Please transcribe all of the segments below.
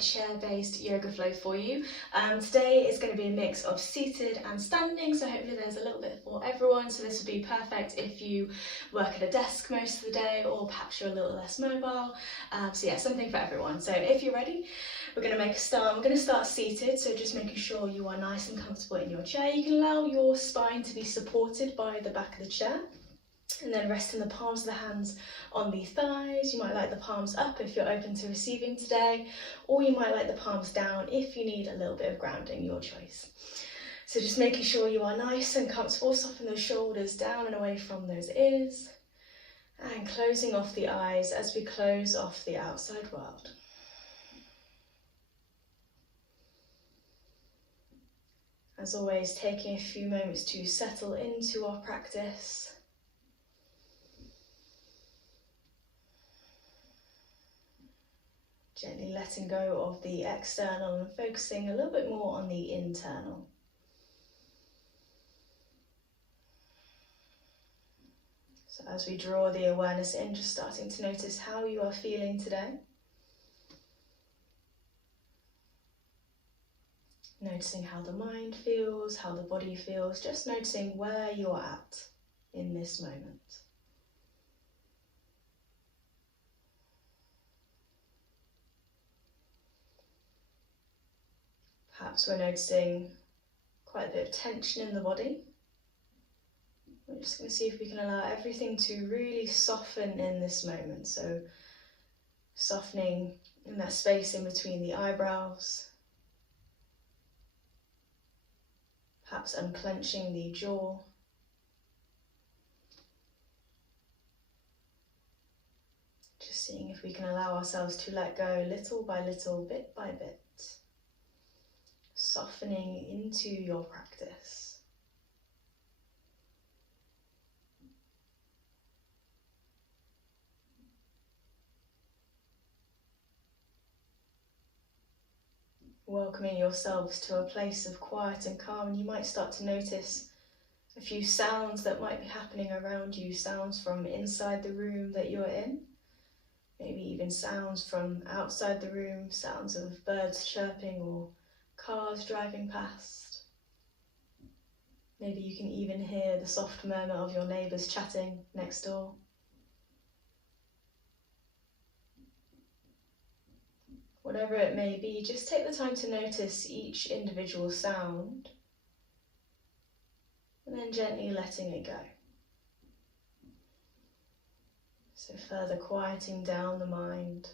chair-based yoga flow for you. Today is going to be a mix of seated and standing, so hopefully there's a little bit for everyone. So this would be perfect if you work at a desk most of the day, or perhaps you're a little less mobile. So yeah, something for everyone. So if you're ready, we're going to make a start. We're going to start seated, so just making sure you are nice and comfortable in your chair. You can allow your spine to be supported by the back of the chair, and then resting the palms of the hands on the thighs. You might like the palms up if you're open to receiving today, or you might like the palms down if you need a little bit of grounding, your choice. So just making sure you are nice and comfortable. Soften those shoulders down and away from those ears, and closing off the eyes as we close off the outside world. As always, taking a few moments to settle into our practice. Gently letting go of the external and focusing a little bit more on the internal. So as we draw the awareness in, just starting to notice how you are feeling today. Noticing how the mind feels, how the body feels, just noticing where you're at in this moment. Perhaps we're noticing quite a bit of tension in the body. We're just going to see if we can allow everything to really soften in this moment. So softening in that space in between the eyebrows. Perhaps unclenching the jaw. Just seeing if we can allow ourselves to let go little by little, bit by bit. Softening into your practice. Welcoming yourselves to a place of quiet and calm, and you might start to notice a few sounds that might be happening around you, sounds from inside the room that you're in, maybe even sounds from outside the room, sounds of birds chirping or cars driving past. Maybe you can even hear the soft murmur of your neighbours chatting next door. Whatever it may be, just take the time to notice each individual sound and then gently letting it go. So further quieting down the mind.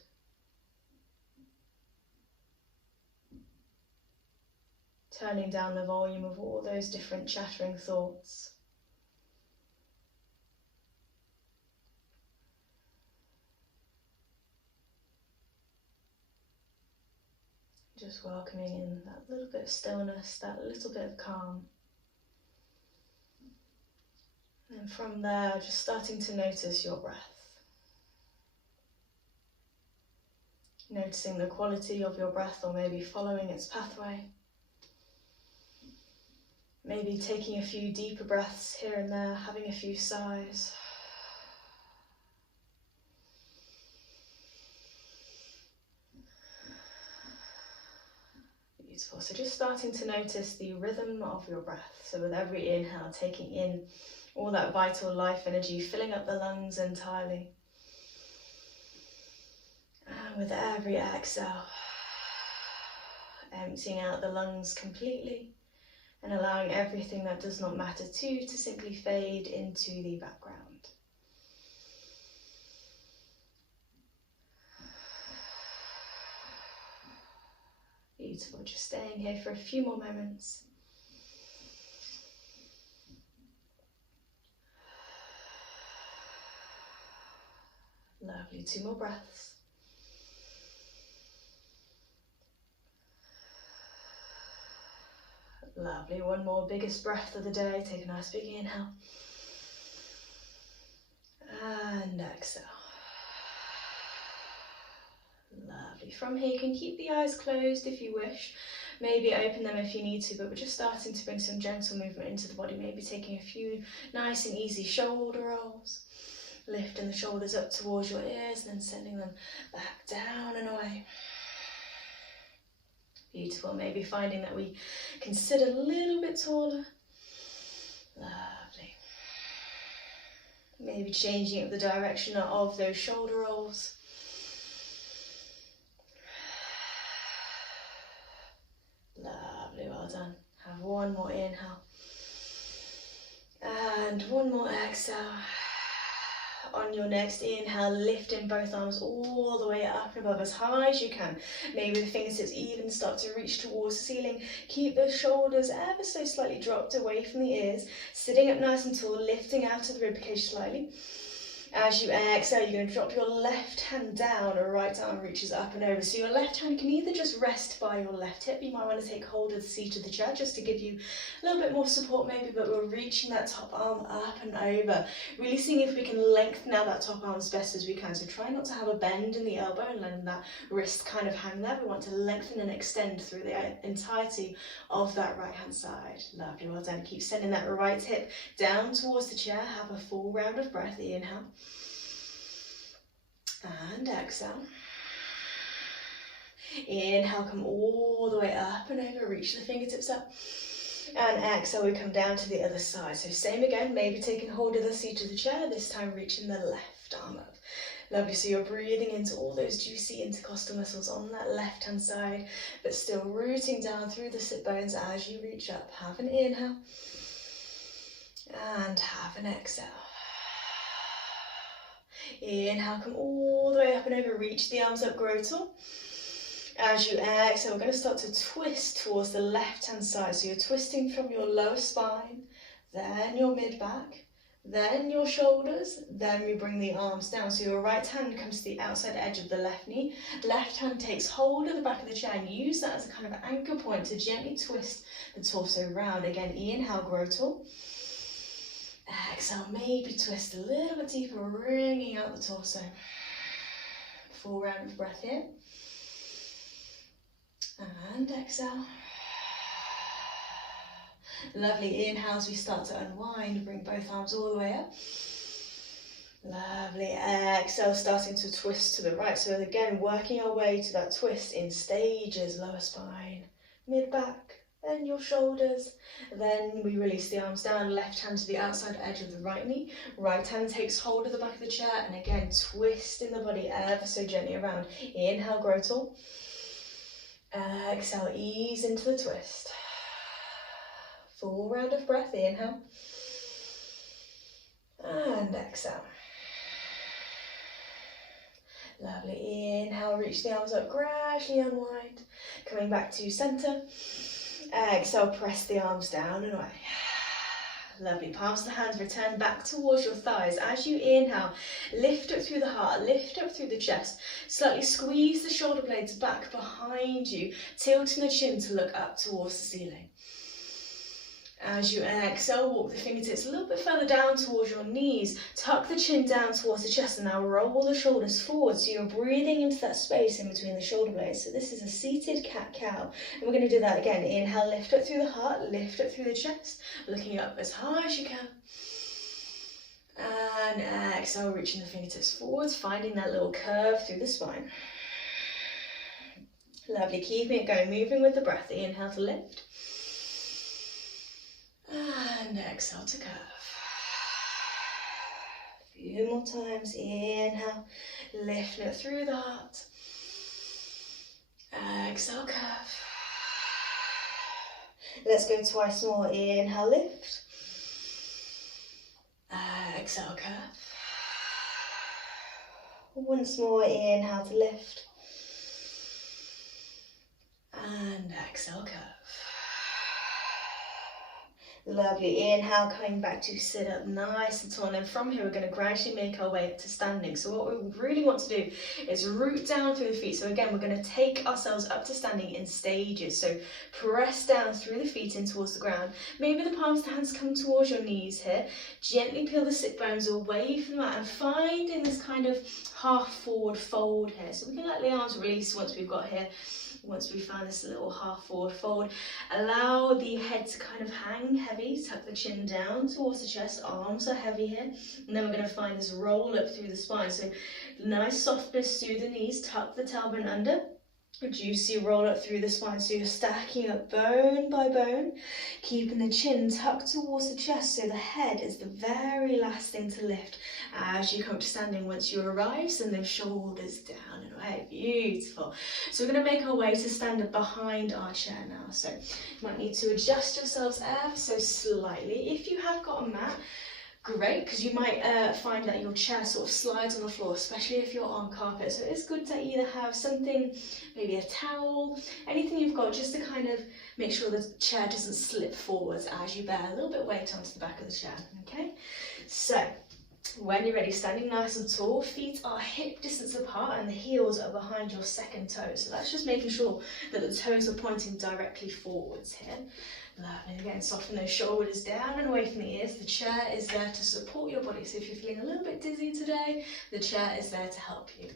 Turning down the volume of all those different chattering thoughts. Just welcoming in that little bit of stillness, that little bit of calm. And from there, just starting to notice your breath. Noticing the quality of your breath, or maybe following its pathway. Maybe taking a few deeper breaths here and there, having a few sighs. Beautiful. So just starting to notice the rhythm of your breath. So with every inhale, taking in all that vital life energy, filling up the lungs entirely. And with every exhale, emptying out the lungs completely. And allowing everything that does not matter to simply fade into the background. Beautiful, just staying here for a few more moments. Lovely, 2 more breaths. Lovely, 1 more, biggest breath of the day. Take a nice big inhale. And exhale. Lovely. From here you can keep the eyes closed if you wish. Maybe open them if you need to, but we're just starting to bring some gentle movement into the body. Maybe taking a few nice and easy shoulder rolls. Lifting the shoulders up towards your ears and then sending them back down and away. Beautiful. Maybe finding that we can sit a little bit taller. Lovely. Maybe changing up the direction of those shoulder rolls. Lovely, well done. Have one more inhale. And one more exhale. On your next inhale, lifting both arms all the way up and above as high as you can. Maybe the fingertips even start to reach towards the ceiling. Keep those shoulders ever so slightly dropped away from the ears. Sitting up nice and tall, lifting out of the ribcage slightly. As you exhale, you're going to drop your left hand down, right arm reaches up and over. So your left hand can either just rest by your left hip, you might want to take hold of the seat of the chair just to give you a little bit more support maybe, but we're reaching that top arm up and over. Really seeing if we can lengthen out that top arm as best as we can. So try not to have a bend in the elbow and letting that wrist kind of hang there. We want to lengthen and extend through the entirety of that right hand side. Lovely, well done. Keep sending that right hip down towards the chair. Have a full round of breath. Inhale. And exhale. Inhale, come all the way up and over, reach the fingertips up. And exhale, we come down to the other side. So same again, maybe taking hold of the seat of the chair, this time reaching the left arm up. Lovely, so you're breathing into all those juicy intercostal muscles on that left hand side, but still rooting down through the sit bones as you reach up. Have an inhale and have an exhale. Inhale, come all the way up and over, reach the arms up, grow tall. As you exhale, we're going to start to twist towards the left hand side. So you're twisting from your lower spine, then your mid back, then your shoulders, then we bring the arms down. So your right hand comes to the outside edge of the left knee, left hand takes hold of the back of the chair and use that as a kind of anchor point to gently twist the torso round. Again, inhale, grow tall. Exhale, maybe twist a little bit deeper, wringing out the torso. Full round of breath here. And exhale. Lovely, inhale as we start to unwind, bring both arms all the way up. Lovely, exhale, starting to twist to the right. So again, working our way to that twist in stages, lower spine, mid back, then your shoulders, then we release the arms down, left hand to the outside edge of the right knee, right hand takes hold of the back of the chair, and again, twisting the body ever so gently around. Inhale, grow tall. Exhale, ease into the twist. Full round of breath, inhale. And exhale. Lovely, inhale, reach the arms up, gradually unwind. Coming back to center. Exhale, press the arms down and away. Lovely, palms of the hands return back towards your thighs. As you inhale, lift up through the heart, lift up through the chest. Slightly squeeze the shoulder blades back behind you, tilting the chin to look up towards the ceiling. As you exhale, walk the fingertips a little bit further down towards your knees. Tuck the chin down towards the chest and now roll the shoulders forward. So you're breathing into that space in between the shoulder blades. So this is a seated cat-cow. And we're going to do that again. Inhale, lift up through the heart, lift up through the chest. Looking up as high as you can. And exhale, reaching the fingertips forwards, finding that little curve through the spine. Lovely, keeping it going, moving with the breath. Inhale to lift. And exhale to curve. A few more times. Inhale, lifting it through the heart. Exhale, curve. Let's go twice more. Inhale, lift. Exhale, curve. Once more. Inhale to lift. And exhale, curve. Lovely, inhale, coming back to sit up nice and tall, and then from here we're going to gradually make our way up to standing. So what we really want to do is root down through the feet. So again, we're going to take ourselves up to standing in stages. So press down through the feet in towards the ground. Maybe the palms of the hands come towards your knees here. Gently peel the sit bones away from that and finding this kind of half forward fold here. So we can let the arms release once we've got here. Once we find this little half forward fold, allow the head to kind of hang heavy, tuck the chin down towards the chest, arms are heavy here, and then we're going to find this roll up through the spine. So nice softness through the knees, tuck the tailbone under, A juicy roll up through the spine, so you're stacking up bone by bone, keeping the chin tucked towards the chest, so the head is the very last thing to lift as you come to standing. Once you arrive, send those shoulders down and away. Beautiful. So we're going to make our way to stand up behind our chair now. So you might need to adjust yourselves ever so slightly. If you have got a mat, great, because you might find that your chair sort of slides on the floor, especially if you're on carpet. So it's good to either have something, maybe a towel, anything you've got, just to kind of make sure the chair doesn't slip forwards as you bear a little bit of weight onto the back of the chair, okay? So when you're ready, standing nice and tall, feet are hip distance apart and the heels are behind your second toe. So that's just making sure that the toes are pointing directly forwards here. Lovely. Again, soften those shoulders down and away from the ears. The chair is there to support your body. So if you're feeling a little bit dizzy today, the chair is there to help you.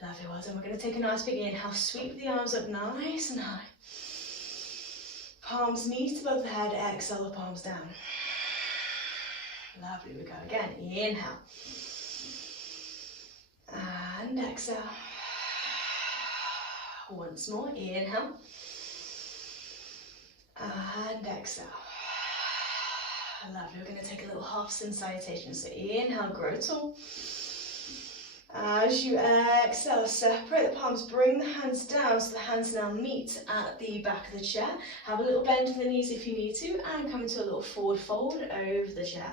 Lovely. Well done. We're going to take a nice big inhale. Sweep the arms up nice and high. Palms meet above the head. Exhale the palms down. Lovely. We go again. Inhale. And exhale. Once more. Inhale. And exhale. Lovely. We're going to take a little half sun salutation. So inhale, grow tall. As you exhale, separate the palms, bring the hands down so the hands now meet at the back of the chair. Have a little bend in the knees if you need to, and come into a little forward fold over the chair.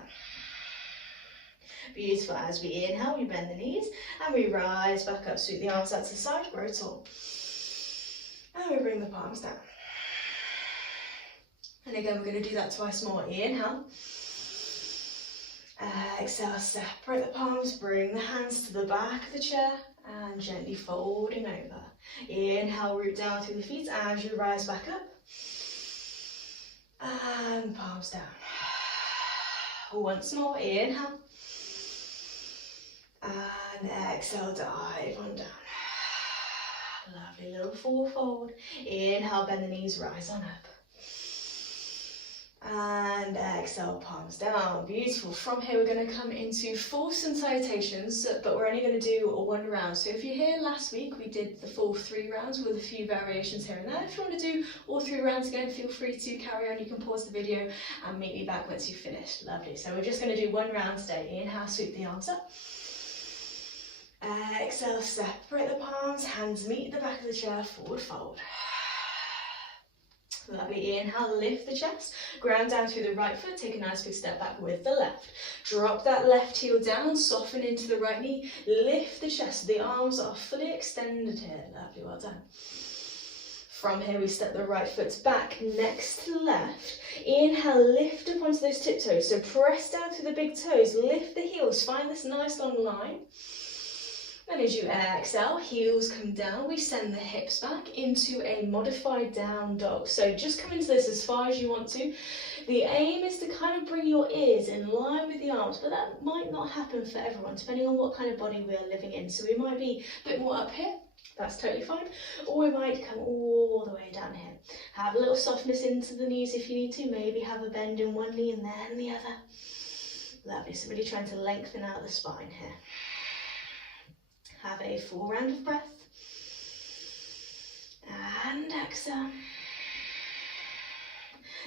Beautiful. As we inhale, we bend the knees and we rise back up. Sweep the arms out to the side, grow tall. And we bring the palms down. And again, we're going to do that twice more. Inhale. Exhale, separate the palms, bring the hands to the back of the chair and gently folding over. Inhale, root down through the feet as you rise back up. And palms down. Once more, inhale. And exhale, dive on down. Lovely little forward fold. Inhale, bend the knees, rise on up. And exhale, palms down. Beautiful. From here, we're going to come into full sun salutations, but we're only going to do one round. So if you're here last week, we did the full 3 rounds with a few variations here and there. If you want to do all 3 rounds again, feel free to carry on. You can pause the video and meet me back once you've finished. Lovely. So we're just going to do 1 round today. Inhale, sweep the arms up. Exhale, separate the palms, hands meet the back of the chair, forward fold. Lovely. Inhale, lift the chest, ground down through the right foot, take a nice big step back with the left. Drop that left heel down, soften into the right knee, lift the chest, the arms are fully extended here. Lovely, well done. From here, we step the right foot back next to the left. Inhale, lift up onto those tiptoes, so press down through the big toes, lift the heels, find this nice long line. And as you exhale, heels come down, we send the hips back into a modified down dog. So just come into this as far as you want to. The aim is to kind of bring your ears in line with the arms, but that might not happen for everyone, depending on what kind of body we're living in. So we might be a bit more up here, that's totally fine, or we might come all the way down here. Have a little softness into the knees if you need to, maybe have a bend in one knee and then the other. Lovely, so really trying to lengthen out the spine here. Have a full round of breath. And exhale.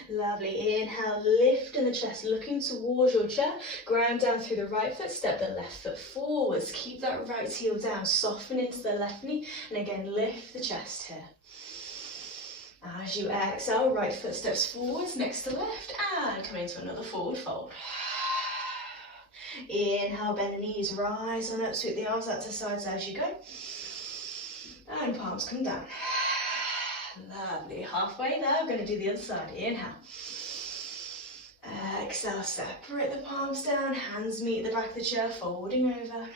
Lovely. Inhale, lift in the chest, looking towards your chair. Ground down through the right foot, step the left foot forwards. Keep that right heel down, soften into the left knee, and again, lift the chest here. As you exhale, right foot steps forwards next to left, and come into another forward fold. Inhale, bend the knees, rise on up, sweep the arms out to the sides as you go. And palms come down. Lovely. Halfway now, I'm going to do the other side. Inhale. Exhale, separate the palms down, hands meet the back of the chair, folding over.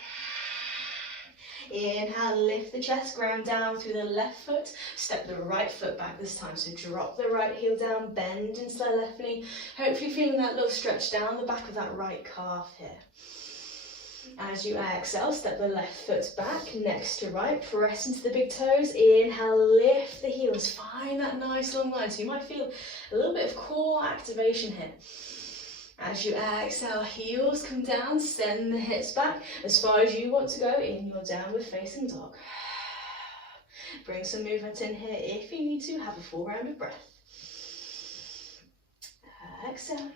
Inhale, lift the chest, ground down through the left foot, step the right foot back this time. So drop the right heel down, bend into the left knee. Hopefully feeling that little stretch down the back of that right calf here. As you exhale, step the left foot back next to right, press into the big toes. Inhale, lift the heels, find that nice long line. So you might feel a little bit of core activation here. As you exhale, heels come down, send the hips back as far as you want to go in your downward facing dog. Bring some movement in here if you need to. Have a full round of breath. Exhale.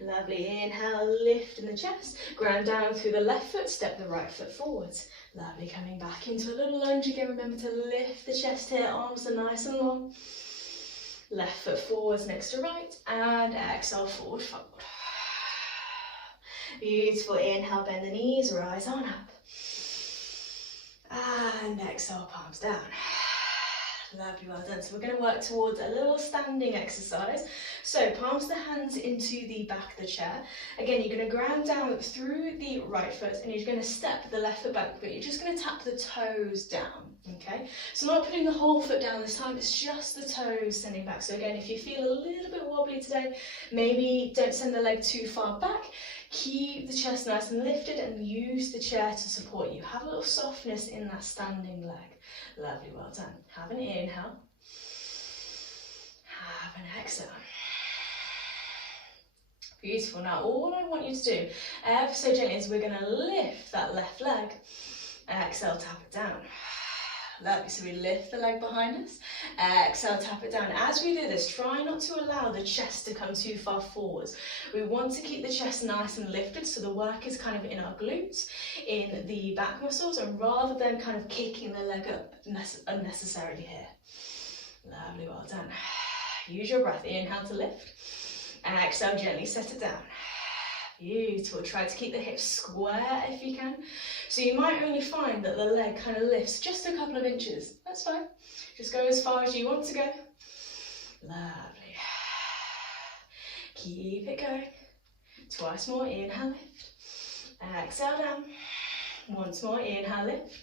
Lovely. Inhale, lift in the chest. Ground down through the left foot, step the right foot forwards. Lovely. Coming back into a little lunge again. Remember to lift the chest here. Arms are nice and long. Left foot forwards next to right. And exhale, forward fold. Beautiful. Inhale, bend the knees, rise on up. And exhale, palms down. Lovely, well done. So we're going to work towards a little standing exercise. So palms the hands into the back of the chair. Again, you're going to ground down through the right foot and you're going to step the left foot back, but you're just going to tap the toes down, okay? So not putting the whole foot down this time, it's just the toes sending back. So again, if you feel a little bit wobbly today, maybe don't send the leg too far back. Keep the chest nice and lifted and use the chair to support you. Have a little softness in that standing leg. Lovely, well done. Have an inhale. Have an exhale. Beautiful. Now all I want you to do, ever so gently, is we're going to lift that left leg. Exhale, tap it down. Lovely. So we lift the leg behind us. Exhale, tap it down. As we do this, try not to allow the chest to come too far forwards. We want to keep the chest nice and lifted, so the work is kind of in our glutes, in the back muscles, and rather than kind of kicking the leg up unnecessarily here. Lovely, well done. Use your breath. Inhale to lift. And exhale, gently set it down. Beautiful. Try to keep the hips square if you can. So you might only find that the leg kind of lifts just a couple of inches. That's fine. Just go as far as you want to go. Lovely. Keep it going. Twice more. Inhale, lift. Exhale, down. Once more. Inhale, lift.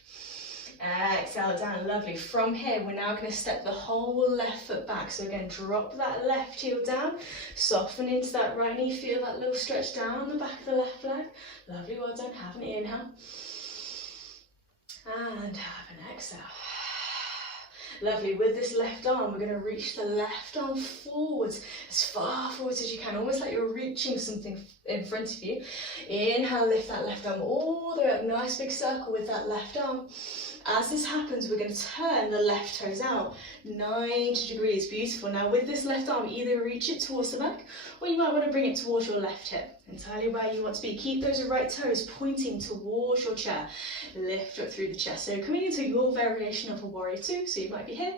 Exhale, down. Lovely. From here, we're now going to step the whole left foot back. So again, drop that left heel down, soften into that right knee. Feel that little stretch down the back of the left leg. Lovely, well done. Have an inhale. And have an exhale. Lovely. With this left arm, we're going to reach the left arm forwards, as far forwards as you can, almost like you're reaching something in front of you. Inhale, lift that left arm all the way up. Nice big circle with that left arm. As this happens, we're going to turn the left toes out 90 degrees. Beautiful. Now with this left arm, either reach it towards the back, or you might want to bring it towards your left hip. Entirely where you want to be. Keep those right toes pointing towards your chair. Lift up through the chest. So coming into your variation of a warrior two. So you might be here,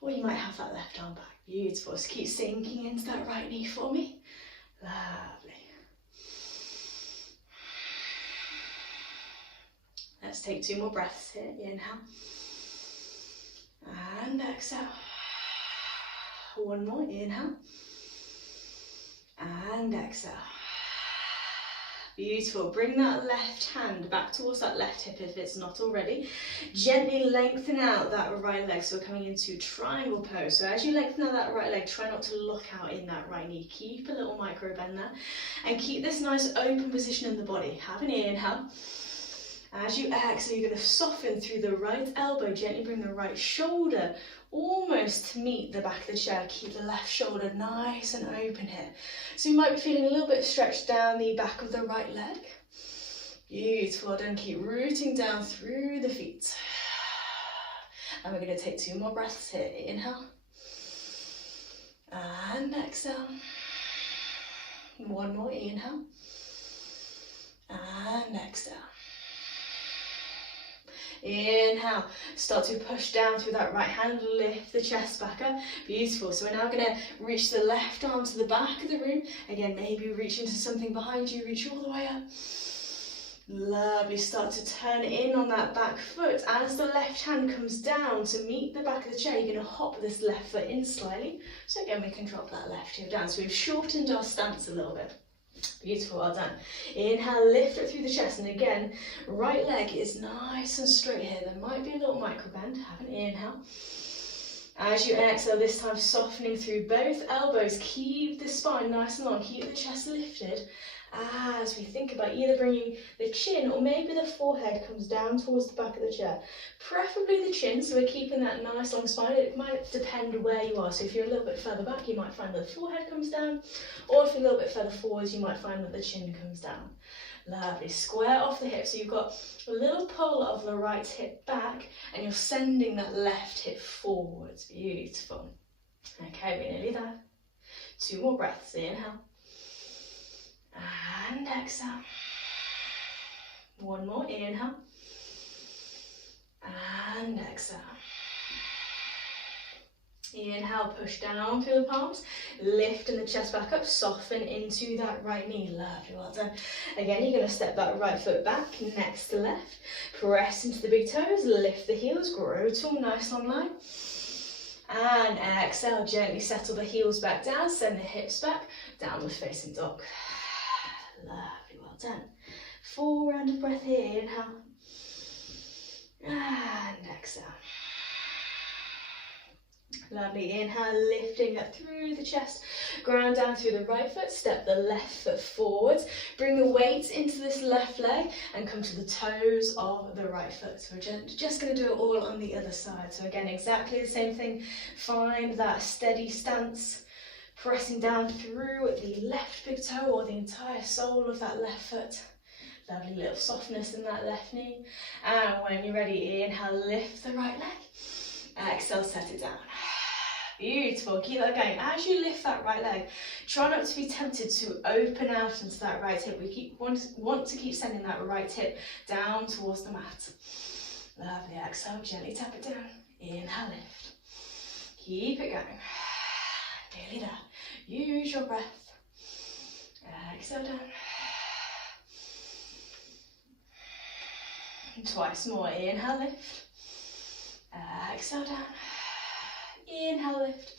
or you might have that left arm back. Beautiful. So keep sinking into that right knee for me. Lovely. Let's take 2 more breaths here. Inhale. And exhale. 1 more. Inhale. And exhale. Beautiful. Bring that left hand back towards that left hip if it's not already. Gently lengthen out that right leg. So we're coming into triangle pose. So as you lengthen out that right leg, try not to look out in that right knee. Keep a little micro bend there. And keep this nice open position in the body. Have an inhale. As you exhale, you're going to soften through the right elbow. Gently bring the right shoulder almost to meet the back of the chair. Keep the left shoulder nice and open here. So you might be feeling a little bit stretched down the back of the right leg. Beautiful. Then keep rooting down through the feet. And we're going to take 2 more breaths here. Inhale. And exhale. 1 more. Inhale. And exhale. Inhale, start to push down through that right hand, lift the chest back up. Beautiful. So we're now going to reach the left arm to the back of the room. Again, maybe reach into something behind you, reach all the way up. Lovely. Start to turn in on that back foot. As the left hand comes down to meet the back of the chair, you're going to hop this left foot in slightly. So again, we can drop that left heel down. So we've shortened our stance a little bit. Beautiful, well done. Inhale, lift it through the chest, and again, right leg is nice and straight here. There might be a little micro bend. Have an inhale. As you exhale, this time softening through both elbows. Keep the spine nice and long. Keep the chest lifted. As we think about either bringing the chin or maybe the forehead comes down towards the back of the chair. Preferably the chin, so we're keeping that nice long spine. It might depend where you are. So if you're a little bit further back, you might find that the forehead comes down. Or if you're a little bit further forwards, you might find that the chin comes down. Lovely, square off the hip, so you've got a little pull of the right hip back and you're sending that left hip forwards. Beautiful. Okay, we're nearly there. 2 more breaths, inhale. And exhale. 1 more, inhale. And exhale. Inhale, push down through the palms, lifting the chest back up, soften into that right knee. Lovely, well done. Again, you're going to step that right foot back, next to left, press into the big toes, lift the heels, grow tall, nice long line. And exhale, gently settle the heels back down, send the hips back, downward facing dog. Lovely, well done. 4 round of breath here, inhale. And exhale. Lovely, inhale, lifting up through the chest, ground down through the right foot, step the left foot forwards, bring the weight into this left leg and come to the toes of the right foot. So we're just going to do it all on the other side. So again, exactly the same thing, find that steady stance, pressing down through the left big toe or the entire sole of that left foot. Lovely little softness in that left knee. And when you're ready, inhale, lift the right leg, exhale, set it down. Beautiful, keep that going. As you lift that right leg, try not to be tempted to open out into that right hip. We want to keep sending that right hip down towards the mat. Lovely, exhale, gently tap it down. Inhale, lift. Keep it going. Nearly there. Use your breath. Exhale down. Twice more, inhale, lift. Exhale down. Inhale, lift.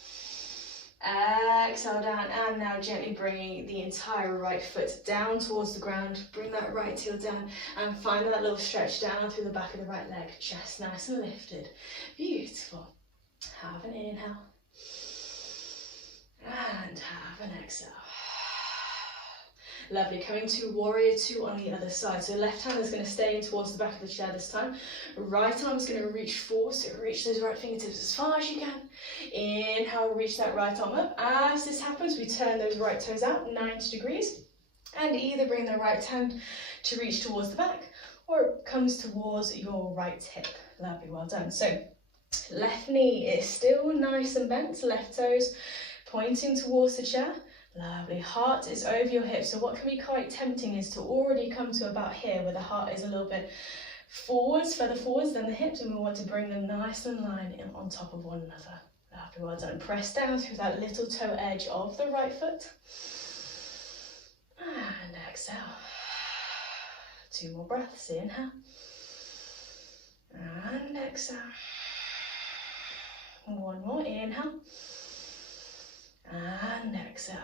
Exhale down, and now gently bringing the entire right foot down towards the ground. Bring that right heel down and find that little stretch down through the back of the right leg. Chest nice and lifted. Beautiful. Have an inhale. And have an exhale. Lovely, coming to warrior 2 on the other side. So left hand is going to stay in towards the back of the chair this time. Right arm is going to reach forward, so reach those right fingertips as far as you can. Inhale, reach that right arm up. As this happens, we turn those right toes out 90 degrees. And either bring the right hand to reach towards the back, or it comes towards your right hip. Lovely, well done. So left knee is still nice and bent, left toes pointing towards the chair. Lovely, heart is over your hips, so what can be quite tempting is to already come to about here where the heart is a little bit forwards, further forwards than the hips, and we want to bring them nice and line in on top of one another. Lovely, well done. Press down through that little toe edge of the right foot. And exhale. 2 more breaths, inhale. And exhale. 1 more, inhale. And exhale.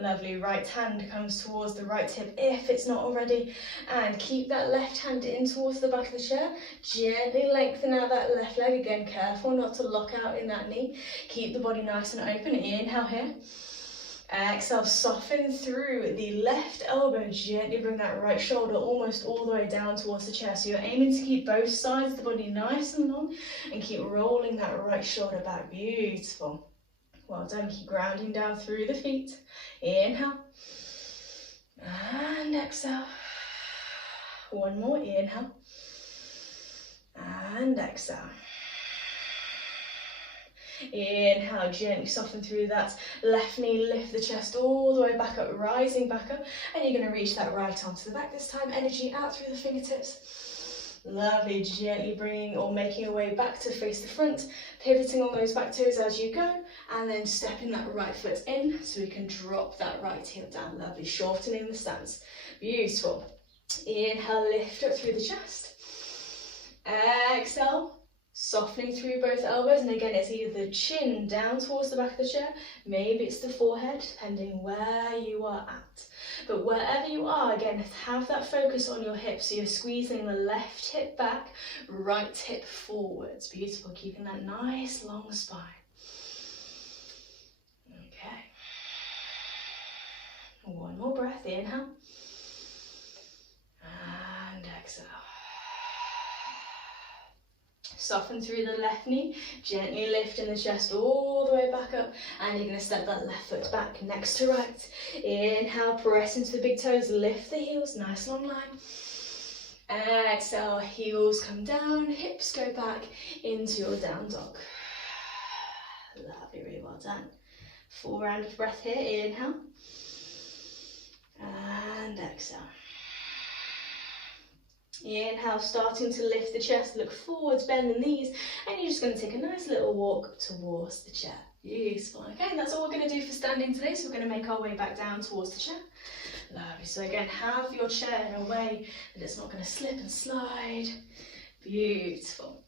Lovely, right hand comes towards the right hip if it's not already, and keep that left hand in towards the back of the chair. Gently lengthen out that left leg. Again, careful not to lock out in that knee. Keep the body nice and open. Inhale here. Exhale, soften through the left elbow. Gently bring that right shoulder almost all the way down towards the chair. So you're aiming to keep both sides of the body nice and long and keep rolling that right shoulder back. Beautiful. Well done. Keep grounding down through the feet. Inhale. And exhale. 1 more. Inhale. And exhale. Inhale, gently soften through that left knee, lift the chest all the way back up, rising back up, and you're going to reach that right arm to the back this time, energy out through the fingertips. Lovely, gently bringing or making your way back to face the front, pivoting on those back toes as you go, and then stepping that right foot in so we can drop that right heel down. Lovely, shortening the stance. Beautiful. Inhale, lift up through the chest. Exhale. Softening through both elbows, and again it's either the chin down towards the back of the chair, maybe it's the forehead, depending where you are at. But wherever you are, again, have that focus on your hips, so you're squeezing the left hip back, right hip forwards. Beautiful, keeping that nice long spine. Okay. 1 more breath, inhale. And exhale. Soften through the left knee, gently lifting the chest all the way back up, and you're going to step that left foot back next to right. Inhale, press into the big toes, lift the heels, nice long line. Exhale, heels come down, hips go back into your down dog. Lovely, really well done. Full round of breath here, inhale. And exhale. Inhale, starting to lift the chest, look forwards, bend the knees, and you're just going to take a nice little walk towards the chair. Useful. Okay, that's all we're going to do for standing today, so we're going to make our way back down towards the chair. Lovely. So again, have your chair in a way that it's not going to slip and slide. Beautiful.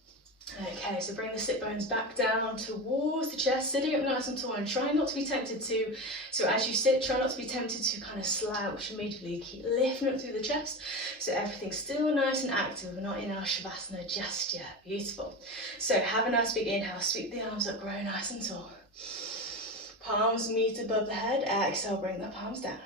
Okay, so bring the sit bones back down towards the chest, sitting up nice and tall, and try not to be tempted to, so as you sit, try not to be tempted to kind of slouch immediately. Keep lifting up through the chest, so everything's still nice and active. We're not in our Shavasana just yet. Beautiful. So have a nice big inhale, sweep the arms up, grow nice and tall. Palms meet above the head, exhale, bring the palms down.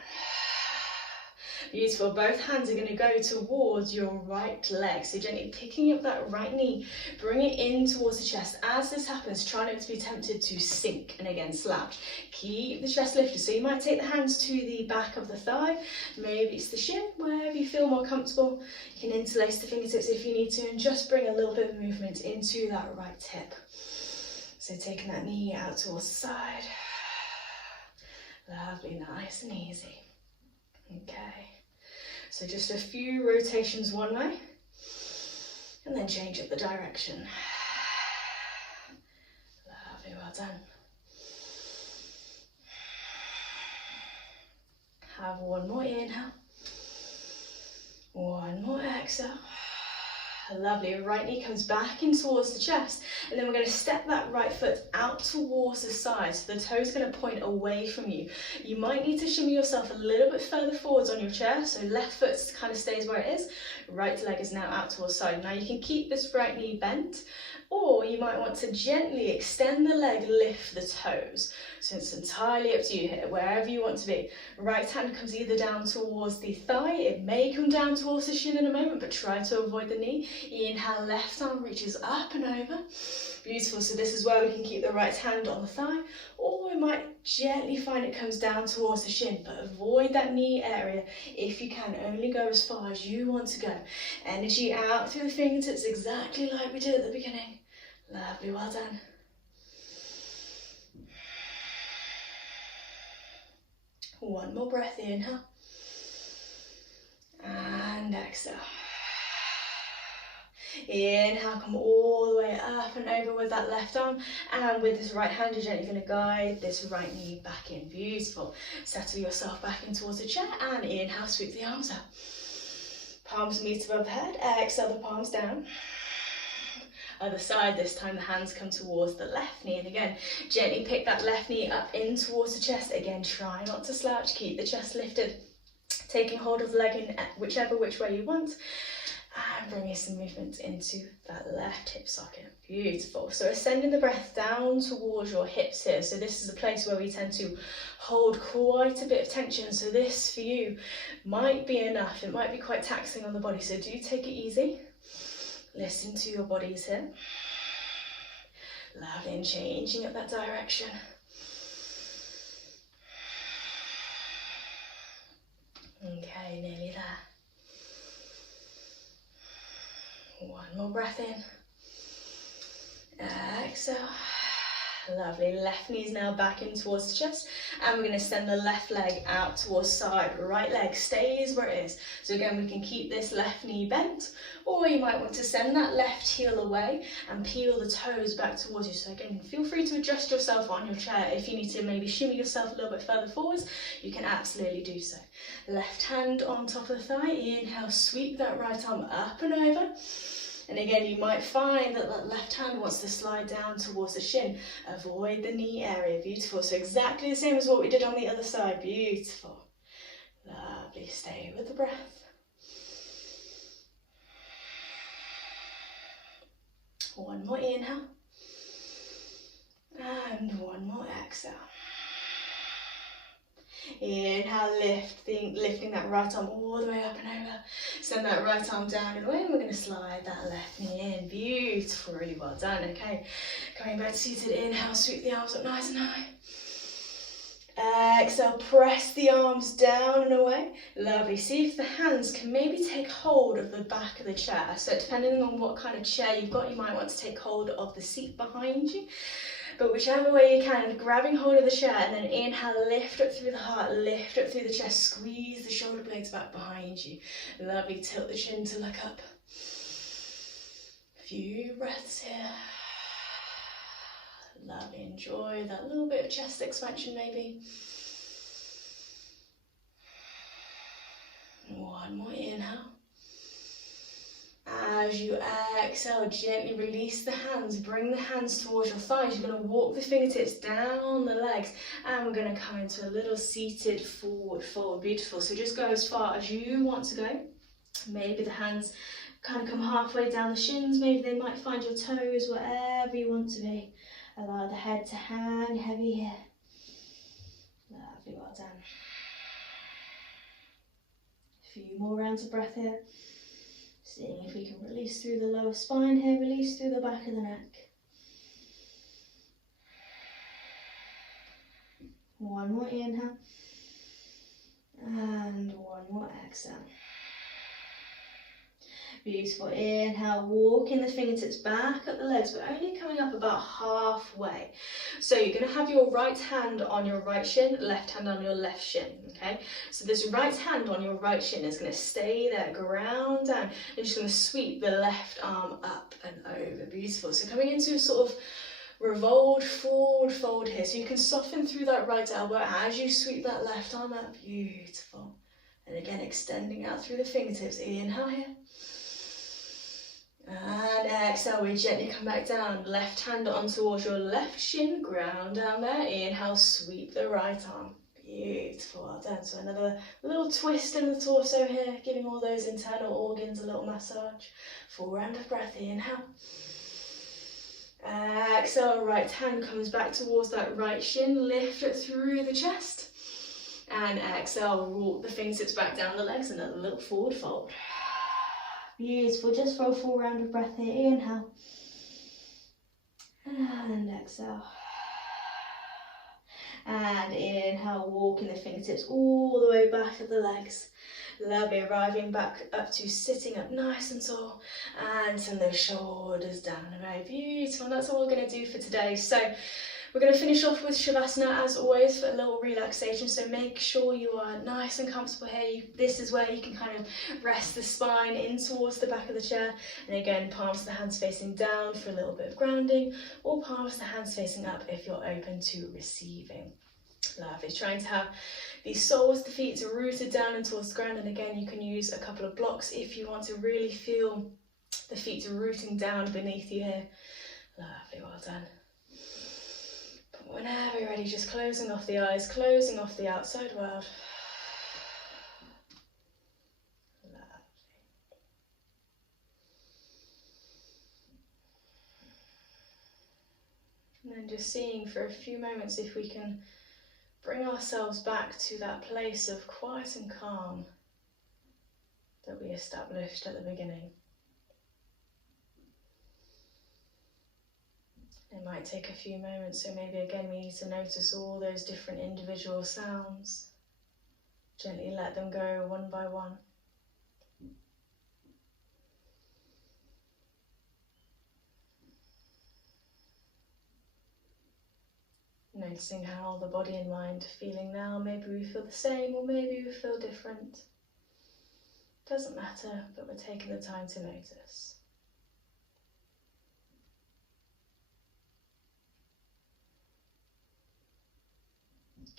Beautiful. Both hands are going to go towards your right leg. So gently picking up that right knee, bring it in towards the chest. As this happens, try not to be tempted to sink and again slouch. Keep the chest lifted. So you might take the hands to the back of the thigh. Maybe it's the shin, wherever you feel more comfortable. You can interlace the fingertips if you need to, and just bring a little bit of movement into that right hip. So taking that knee out towards the side. Lovely, nice and easy. Okay. So just a few rotations one way, and then change up the direction. Lovely, well done. Have one more inhale, one more exhale. Lovely, right knee comes back in towards the chest, and then we're going to step that right foot out towards the side, so the toe's going to point away from you. You might need to shimmy yourself a little bit further forwards on your chair, so left foot kind of stays where it is, right leg is now out towards the side. Now you can keep this right knee bent, or you might want to gently extend the leg, lift the toes. So it's entirely up to you here, wherever you want to be. Right hand comes either down towards the thigh, it may come down towards the shin in a moment, but try to avoid the knee. Inhale, left arm reaches up and over. Beautiful, so this is where we can keep the right hand on the thigh, or we might gently find it comes down towards the shin, but avoid that knee area if you can. Only go as far as you want to go. Energy out through the fingertips, exactly like we did at the beginning. Lovely, well done. One more breath, inhale, and exhale. Inhale, come all the way up and over with that left arm, and with this right hand you're gently going to guide this right knee back in. Beautiful. Settle yourself back in towards the chair, and inhale, sweep the arms up. Palms meet above the head, exhale the palms down. Other side, this time the hands come towards the left knee, and again gently pick that left knee up in towards the chest. Again, try not to slouch, keep the chest lifted, taking hold of the leg in which way you want, and bringing some movement into that left hip socket. Beautiful. So ascending the breath down towards your hips here. So this is a place where we tend to hold quite a bit of tension, so this for you might be enough. It might be quite taxing on the body, so do take it easy. Listen to your bodies here. Lovely, and changing up that direction. Okay, nearly there. One more breath in. Exhale. Lovely, left knee's now back in towards the chest, and we're going to send the left leg out towards side. Right leg stays where it is. So again, we can keep this left knee bent, or you might want to send that left heel away and peel the toes back towards you. So again, feel free to adjust yourself on your chair. If you need to maybe shimmy yourself a little bit further forwards, you can absolutely do so. Left hand on top of the thigh, inhale, sweep that right arm up and over. And again, you might find that that left hand wants to slide down towards the shin. Avoid the knee area. Beautiful. So exactly the same as what we did on the other side. Beautiful. Lovely. Stay with the breath. One more inhale. And one more exhale. Inhale, lifting that right arm all the way up and over. Send that right arm down and away, and we're going to slide that left knee in. Beautiful, really well done. Okay, coming back to seated. Inhale, sweep the arms up nice and high. Exhale, press the arms down and away. Lovely. See if the hands can maybe take hold of the back of the chair. So depending on what kind of chair you've got, you might want to take hold of the seat behind you. But whichever way you can, grabbing hold of the chair, and then inhale, lift up through the heart, lift up through the chest, squeeze the shoulder blades back behind you. Lovely. Tilt the chin to look up. Few breaths here. Lovely, enjoy that little bit of chest expansion maybe. One more inhale. As you exhale, gently release the hands, bring the hands towards your thighs. You're going to walk the fingertips down the legs, and we're going to come into a little seated forward fold. Beautiful. So just go as far as you want to go. Maybe the hands kind of come halfway down the shins, maybe they might find your toes, wherever you want to be. Allow the head to hang heavy here. Lovely, well done. A few more rounds of breath here. Seeing if we can release through the lower spine here, release through the back of the neck. One more inhale. And one more exhale. Beautiful. Inhale, walking the fingertips back up the legs, but only coming up about halfway. So you're going to have your right hand on your right shin, left hand on your left shin, okay? So this right hand on your right shin is going to stay there, ground down. You're just going to sweep the left arm up and over. Beautiful. So coming into a sort of revolved forward fold here. So you can soften through that right elbow as you sweep that left arm up. Beautiful. And again, extending out through the fingertips. Inhale here. And exhale, we gently come back down. Left hand on towards your left shin, ground down there. Inhale, sweep the right arm. Beautiful, well done. So another little twist in the torso here, giving all those internal organs a little massage. Full round of breath. Inhale. Exhale, right hand comes back towards that right shin. Lift it through the chest. And exhale, walk the fingertips back down the legs. Another little forward fold. Beautiful, just for a full round of breath here. Inhale. And exhale. And inhale, walking the fingertips all the way back of the legs. Lovely, arriving back up to sitting up nice and tall. And send those shoulders down. Very beautiful. And that's all we're going to do for today. So we're going to finish off with Shavasana as always for a little relaxation, so make sure you are nice and comfortable here. This is where you can kind of rest the spine in towards the back of the chair, and again palms of the hands facing down for a little bit of grounding, or palms of the hands facing up if you're open to receiving. Lovely, trying to have the soles of the feet rooted down and towards the ground, and again you can use a couple of blocks if you want to really feel the feet rooting down beneath you here. Lovely, well done. Whenever you're ready, just closing off the eyes, closing off the outside world. Lovely. And then just seeing for a few moments if we can bring ourselves back to that place of quiet and calm that we established at the beginning. It might take a few moments, so maybe again we need to notice all those different individual sounds. Gently let them go one by one. Noticing how the body and mind are feeling now. Maybe we feel the same, or maybe we feel different. Doesn't matter, but we're taking the time to notice.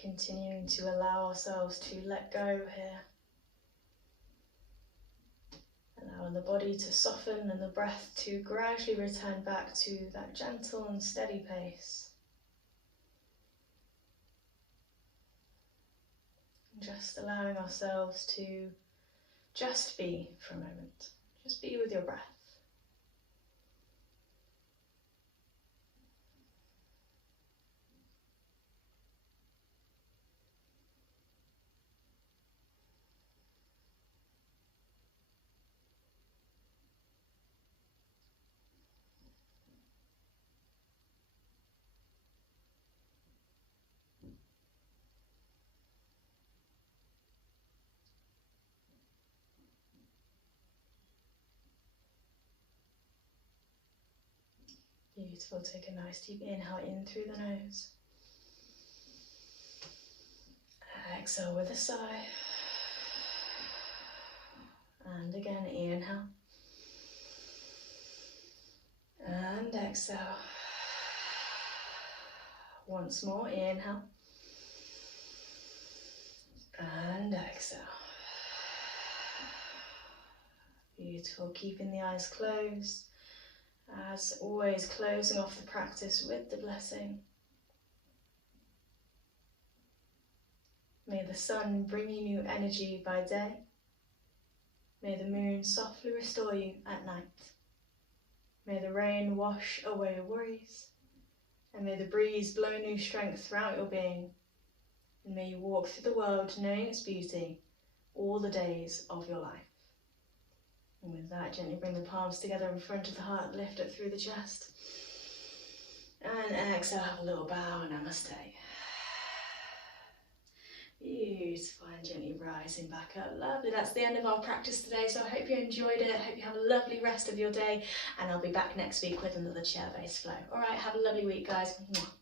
Continuing to allow ourselves to let go here. Allowing the body to soften and the breath to gradually return back to that gentle and steady pace. Just allowing ourselves to just be for a moment. Just be with your breath. Beautiful. Take a nice deep inhale in through the nose. Exhale with a sigh. And again, inhale. And exhale. Once more, inhale. And exhale. Beautiful. Keeping the eyes closed. As always, closing off the practice with the blessing. May the sun bring you new energy by day. May the moon softly restore you at night. May the rain wash away your worries. And may the breeze blow new strength throughout your being. And may you walk through the world knowing its beauty all the days of your life. And with that, gently bring the palms together in front of the heart, lift it through the chest. And exhale, have a little bow, namaste. Beautiful, and gently rising back up. Lovely, that's the end of our practice today, so I hope you enjoyed it. I hope you have a lovely rest of your day, and I'll be back next week with another chair-based flow. Alright, have a lovely week, guys. Mwah.